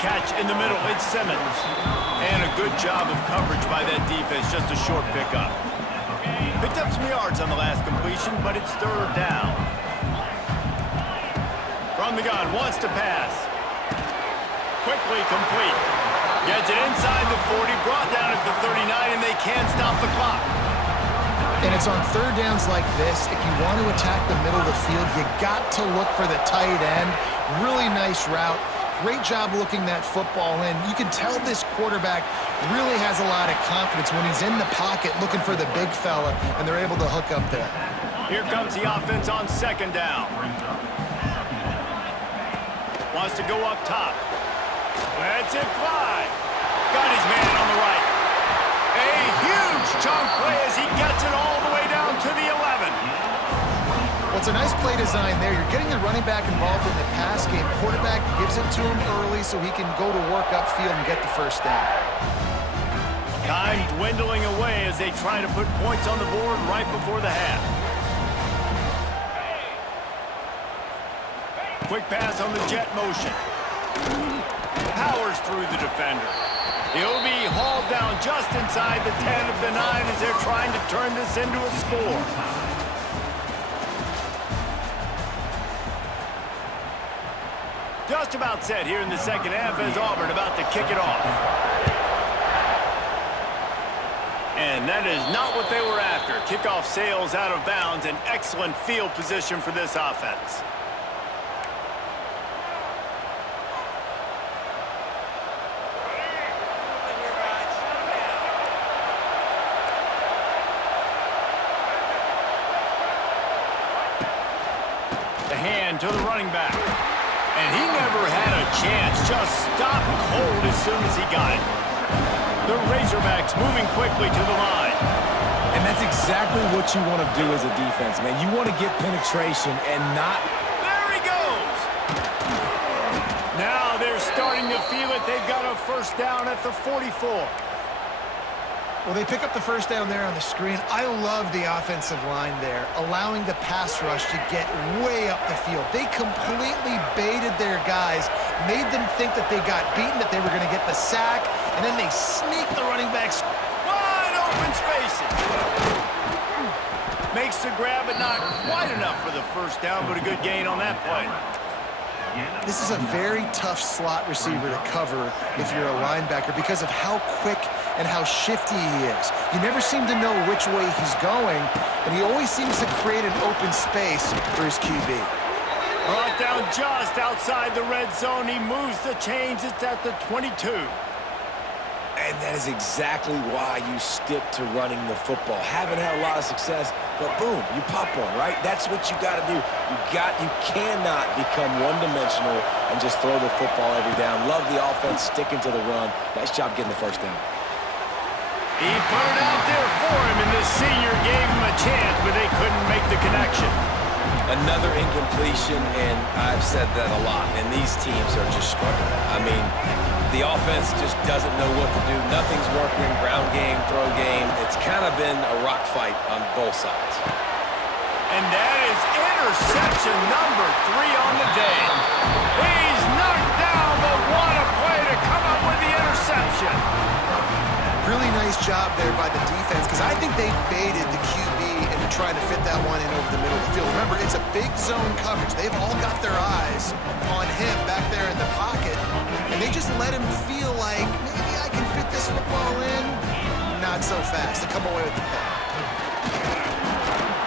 catch in the middle. It's Simmons. And a good job of coverage by that defense. Just a short pickup. Picked up some yards on the last completion, but it's third down. From the gun, wants to pass. Quickly complete. Gets it inside the 40, brought down at the 39, and they can't stop the clock. And it's on third downs like this. If you want to attack the middle of the field, you got to look for the tight end. Really nice route. Great job looking that football in. You can tell this quarterback really has a lot of confidence when he's in the pocket looking for the big fella, and they're able to hook up there. Here comes the offense on second down. Wants to go up top. Lets it fly. Got his man on the right. A huge chunk play as he gets it all the way down to the 11. Well, it's a nice play design there. You're getting the running back involved in the pass game. Quarterback gives it to him early so he can go to work upfield and get the first down. Time dwindling away as they try to put points on the board right before the half. Quick pass on the jet motion. Powers through the defender. He'll be hauled down just inside the 10 of the 9 as they're trying to turn this into a score. Just about set here in the second half as Auburn about to kick it off. And that is not what they were after. Kickoff sails out of bounds, and excellent field position for this offense. The hand to the running back. And he never had a chance. Just stopped cold as soon as he got it. The Razorbacks moving quickly to the line. And that's exactly what you want to do as a defense, man. You want to get penetration and not... There he goes! Now they're starting to feel it. They've got a first down at the 44. Well, they pick up the first down there on the screen. I love the offensive line there, allowing the pass rush to get way up the field. They completely baited their guys, made them think that they got beaten, that they were going to get the sack, and then they sneaked the running backs. Wide open spaces. Makes the grab, but not quite enough for the first down, but a good gain on that play. This is a very tough slot receiver to cover if you're a linebacker because of how quick and how shifty he is. You never seem to know which way he's going, and he always seems to create an open space for his QB. Brought down just outside the red zone. He moves the chains. It's at the 22. And that is exactly why you stick to running the football. Haven't had a lot of success, but boom, you pop one, right? That's what you got to do. You cannot become one-dimensional and just throw the football every down. Love the offense sticking to the run. Nice job getting the first down. He put it out there for him, and the senior gave him a chance, but they couldn't make the connection. Another incompletion, and I've said that a lot, and these teams are just struggling. I mean, the offense just doesn't know what to do. Nothing's working, ground game, throw game. It's kind of been a rock fight on both sides. And that is interception number 3 on the day. He's knocked down, but what a play to come up with the interception. Really nice job there by the defense because I think they baited the QB into trying to fit that one in over the middle of the field. Remember, it's a big zone coverage. They've all got their eyes on him back there in the pocket, and they just let him feel like, maybe I can fit this football in. Not so fast. They come away with the pick.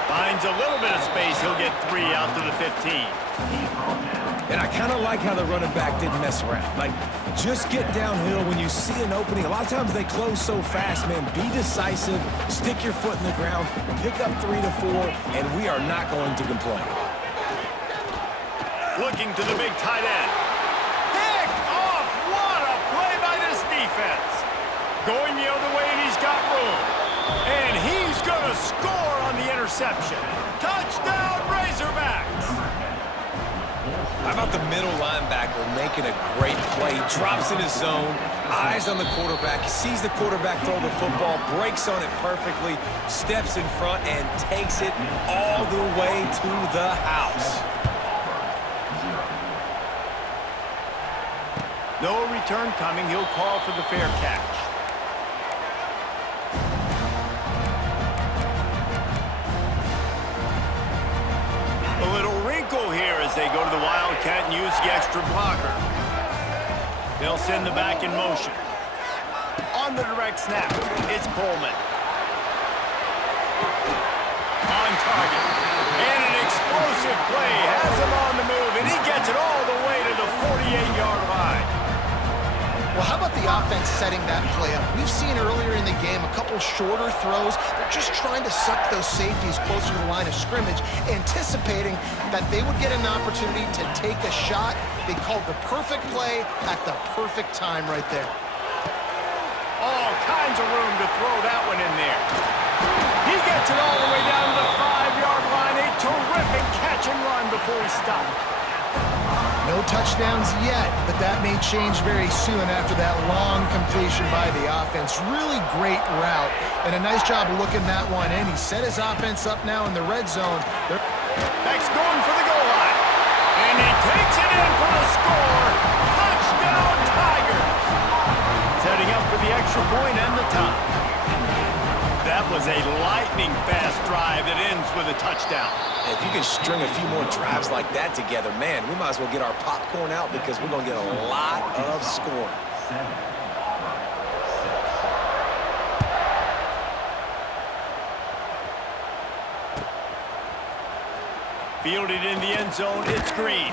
Finds a little bit of space. He'll get 3 out to the 15. And I kind of like how the running back didn't mess around. Like, just get downhill when you see an opening. A lot of times they close so fast, man. Be decisive, stick your foot in the ground, pick up 3 to 4, and we are not going to complain. Looking to the big tight end. Picked off! What a play by this defense. Going the other way, and he's got room. And he's going to score on the interception. Touchdown, Razorbacks! How about the middle linebacker making a great play? Drops in his zone, eyes on the quarterback. He sees the quarterback throw the football, breaks on it perfectly, steps in front, and takes it all the way to the house. No return coming. He'll call for the fair catch. A little wrinkle here as they go to the Wildcat and use the extra blocker. They'll send the back in motion. On the direct snap, it's Coleman. On target. And an explosive play. Has him on the move, and he gets it all the way to the 48-yard line. Well, how about the offense setting that play up? We've seen earlier in the game a couple shorter throws. They're just trying to suck those safeties closer to the line of scrimmage, anticipating that they would get an opportunity to take a shot. They called the perfect play at the perfect time right there. All kinds of room to throw that one in there. He gets it all the way down to the 5-yard line. A terrific catch and run before he stopped. No touchdowns yet, but that may change very soon after that long completion by the offense. Really great route, and a nice job of looking that one in. He set his offense up now in the red zone. Next going for the goal line. And he takes it in for the score. Touchdown, Tigers. Setting up for the extra point and the tie. That was a lightning-fast drive that ends with a touchdown. If you can string a few more drives like that together, man, we might as well get our popcorn out because we're going to get a lot of scoring. Fielded in the end zone, it's Green.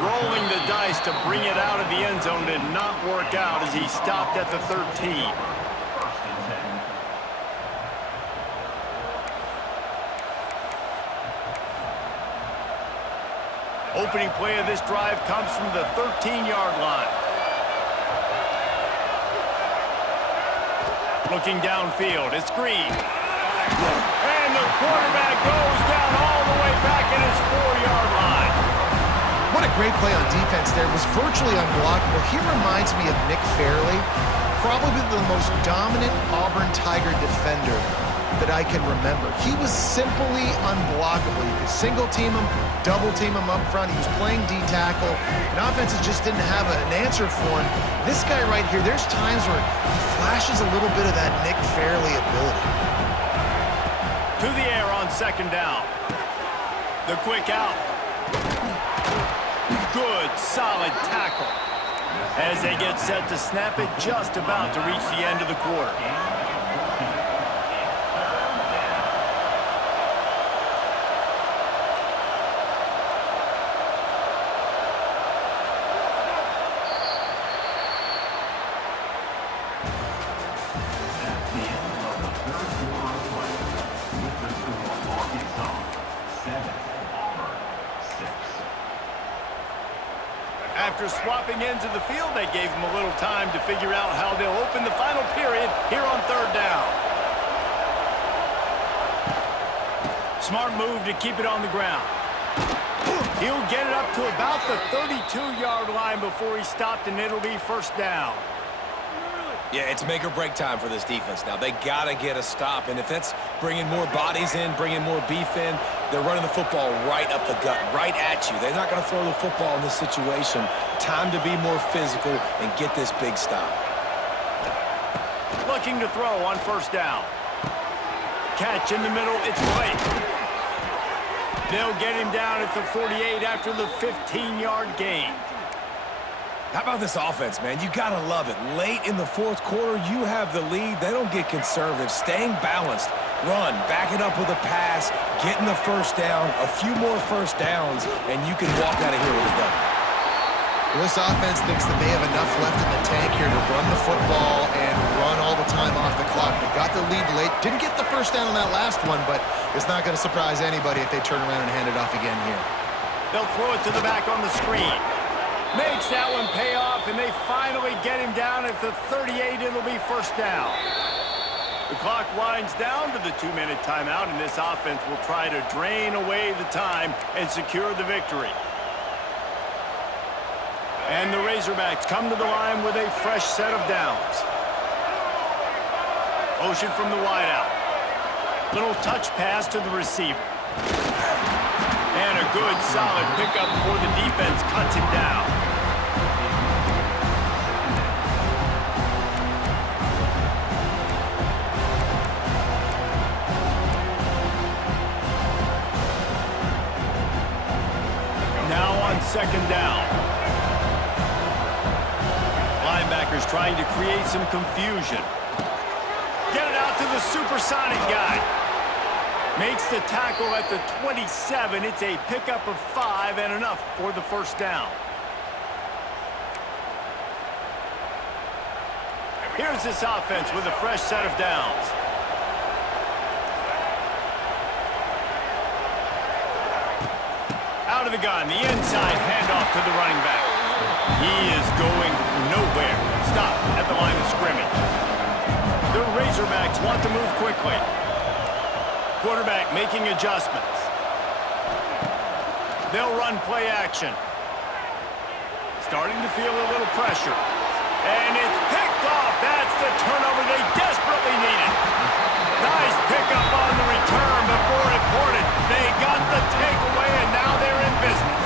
Rolling the dice to bring it out of the end zone did not work out as he stopped at the 13. Opening play of this drive comes from the 13-yard line. Looking downfield, it's Green. And the quarterback goes down all the way back at his 4-yard line. What a great play on defense there. It was virtually unblockable. He reminds me of Nick Fairley, probably the most dominant Auburn Tiger defender that I can remember. He was simply unblockable. You could single team him, double team him up front. He was playing D-tackle, and offenses just didn't have an answer for him. This guy right here, there's times where he flashes a little bit of that Nick Fairley ability. To the air on second down. The quick out. Good, solid tackle. As they get set to snap it, just about to reach the end of the quarter. After swapping ends of the field, they gave him a little time to figure out how they'll open the final period here on third down. Smart move to keep it on the ground. He'll get it up to about the 32-yard line before he stopped, and it'll be first down. Yeah, it's make or break time for this defense now. They got to get a stop, and if that's bringing more bodies in, bringing more beef in, they're running the football right up the gut, right at you. They're not going to throw the football in this situation. Time to be more physical and get this big stop. Looking to throw on first down. Catch in the middle, it's Blake. They'll get him down at the 48 after the 15-yard gain. How about this offense, man? You got to love it. Late in the fourth quarter, you have the lead. They don't get conservative. Staying balanced. Run, back it up with a pass, getting the first down, a few more first downs, and you can walk out of here with a W. Well, this offense thinks that they have enough left in the tank here to run the football and run all the time off the clock. They got the lead late. Didn't get the first down on that last one, but it's not going to surprise anybody if they turn around and hand it off again here. They'll throw it to the back on the screen. Makes that one pay off, and they finally get him down at the 38. It'll be first down. The clock winds down to the 2-minute timeout, and this offense will try to drain away the time and secure the victory. And the Razorbacks come to the line with a fresh set of downs. Motion from the wideout. Little touch pass to the receiver. And a good, solid pickup before the defense cuts him down. trying to create some confusion. Get it out to the supersonic guy. Makes the tackle at the 27. It's a pickup of 5 and enough for the first down. Here's this offense with a fresh set of downs. Out of the gun, the inside handoff to the running back. He is going nowhere. Stop at the line of scrimmage. The Razorbacks want to move quickly. Quarterback making adjustments. They'll run play action. Starting to feel a little pressure. And it's picked off. That's the turnover they desperately needed. Nice pickup on the return, but more important, they got the takeaway, and now they're in business.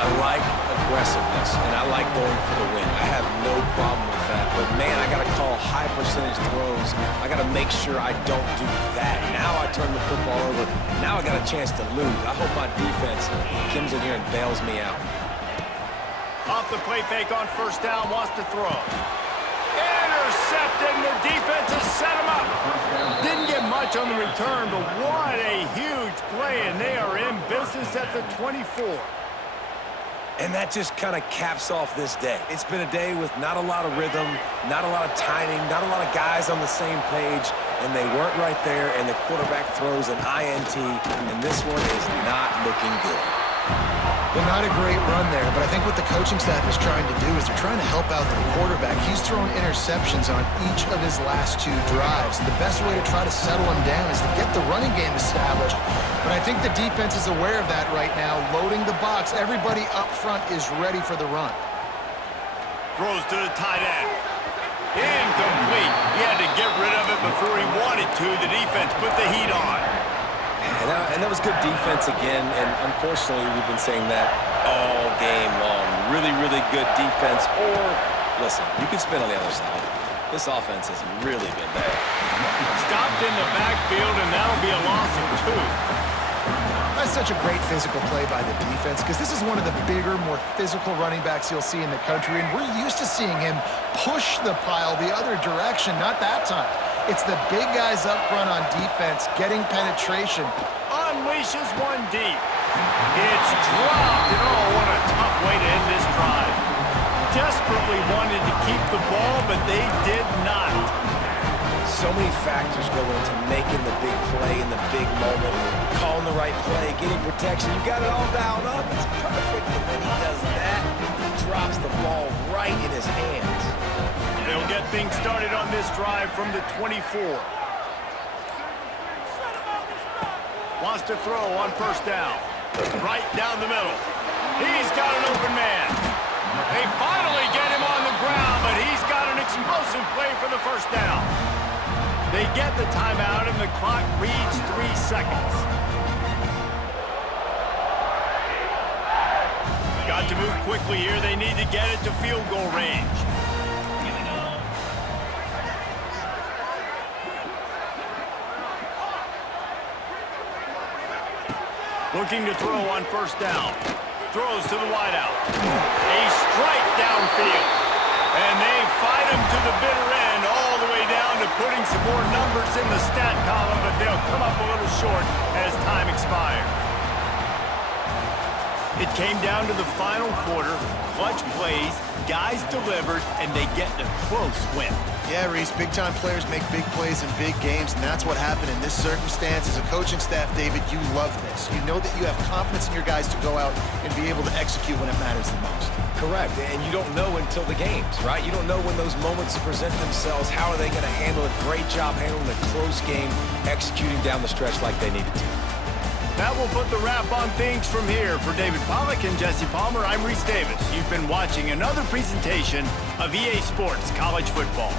I like aggressiveness, and I like going for the win. I have no problem with that. But, man, I got to call high-percentage throws. I got to make sure I don't do that. Now I turn the football over. Now I got a chance to lose. I hope my defense comes in here and bails me out. Off the play fake on first down, wants to throw. Intercepted, and the defense has set him up. Didn't get much on the return, but what a huge play, and they are in business at the 24. And that just kind of caps off this day. It's been a day with not a lot of rhythm, not a lot of timing, not a lot of guys on the same page, and they weren't right there, and the quarterback throws an INT, and this one is not looking good. Well, not a great run there, but I think what the coaching staff is trying to do is they're trying to help out their quarterback. He's thrown interceptions on each of his last 2 drives. And the best way to try to settle him down is to get the running game established. But I think the defense is aware of that right now, loading the box. Everybody up front is ready for the run. Throws to the tight end. Incomplete. He had to get rid of it before he wanted to. The defense put the heat on. And that was good defense again, and unfortunately we've been saying that all game long. Really, really good defense, or, listen, you can spin on the other side. This offense has really been bad. Stopped in the backfield, and that'll be a loss of 2. That's such a great physical play by the defense because this is one of the bigger, more physical running backs you'll see in the country, and we're used to seeing him push the pile the other direction, not that time. It's the big guys up front on defense getting penetration. Unleashes one deep. It's dropped, and oh, what a tough way to end this drive. Desperately wanted to keep the ball, but they did not. So many factors go into making the big play in the big moment, calling the right play, getting protection. You got it all dialed up. It's perfect, and then he does that, drops the ball right in his hands. They'll get things started on this drive from the 24. Wants to throw on first down. Right down the middle. He's got an open man. They finally get him on the ground, but he's got an explosive play for the first down. They get the timeout, and the clock reads 3 seconds. Got to move quickly here. They need to get it to field goal range. Looking to throw on first down. Throws to the wideout. A strike downfield. And they fight him to the bitter end, all the way down to putting some more numbers in the stat column, but they'll come up a little short as time expires. It came down to the final quarter. Clutch plays, guys delivered, and they get a close win. Yeah, Reese, big-time players make big plays in big games, and that's what happened in this circumstance. As a coaching staff, David, you love this. You know that you have confidence in your guys to go out and be able to execute when it matters the most. Correct, and you don't know until the games, right? You don't know when those moments present themselves. How are they going to handle it? Great job handling the close game, executing down the stretch like they needed to. That will put the wrap on things from here. For David Pollack and Jesse Palmer, I'm Reese Davis. You've been watching another presentation of EA Sports College Football.